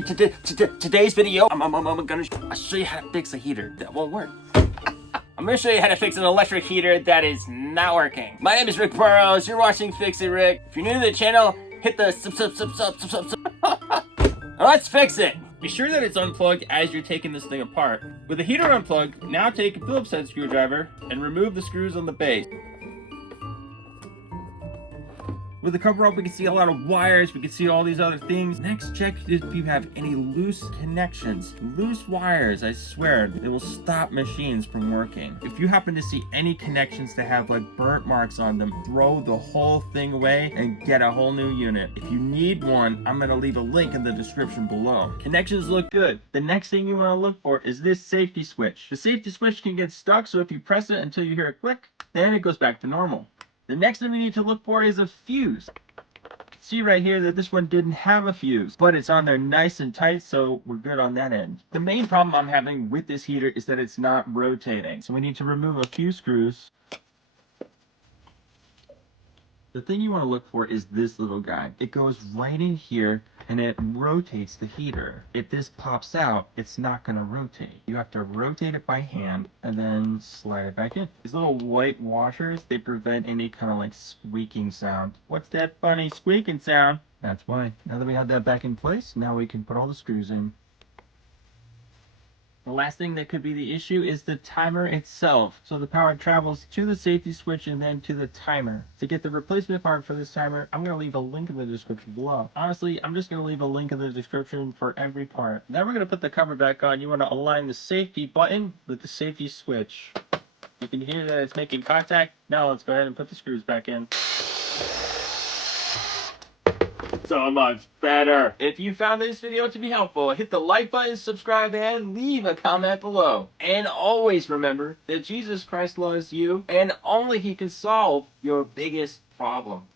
In today's video, I'm gonna show you how to fix a heater that won't work. I'm gonna show you how to fix an electric heater that is not working. My name is Rick Burrows. You're watching Fix It Rick. If you're new to the channel, hit the sub. Let's fix it. Be sure that it's unplugged as you're taking this thing apart. With the heater unplugged, now take a Phillips head screwdriver and remove the screws on the base. With the cover up, we can see a lot of wires, we can see all these other things. Next, check if you have any loose connections. Loose wires, I swear, they will stop machines from working. If you happen to see any connections that have like burnt marks on them, throw the whole thing away and get a whole new unit. If you need one, I'm gonna leave a link in the description below. Connections look good. The next thing you wanna look for is this safety switch. The safety switch can get stuck, so if you press it until you hear a click, then it goes back to normal. The next thing we need to look for is a fuse. See right here that this one didn't have a fuse, but it's on there nice and tight, so we're good on that end. The main problem I'm having with this heater is that it's not rotating, so we need to remove a few screws. The thing you want to look for is this little guy. It goes right in here and it rotates the heater. If this pops out, it's not going to rotate. You have to rotate it by hand and then slide it back in. These little white washers, they prevent any kind of like squeaking sound. What's that funny squeaking sound? That's why. Now that we have that back in place, now we can put all the screws in. The last thing that could be the issue is the timer itself. So the power travels to the safety switch and then to the timer. To get the replacement part for this timer, I'm going to leave a link in the description below. Honestly, I'm just going to leave a link in the description for every part. Now we're going to put the cover back on. You want to align the safety button with the safety switch. You can hear that it's making contact. Now let's go ahead and put the screws back in. So much better. If you found this video to be helpful, hit the like button, subscribe, and leave a comment below. And always remember that Jesus Christ loves you, and only He can solve your biggest problem.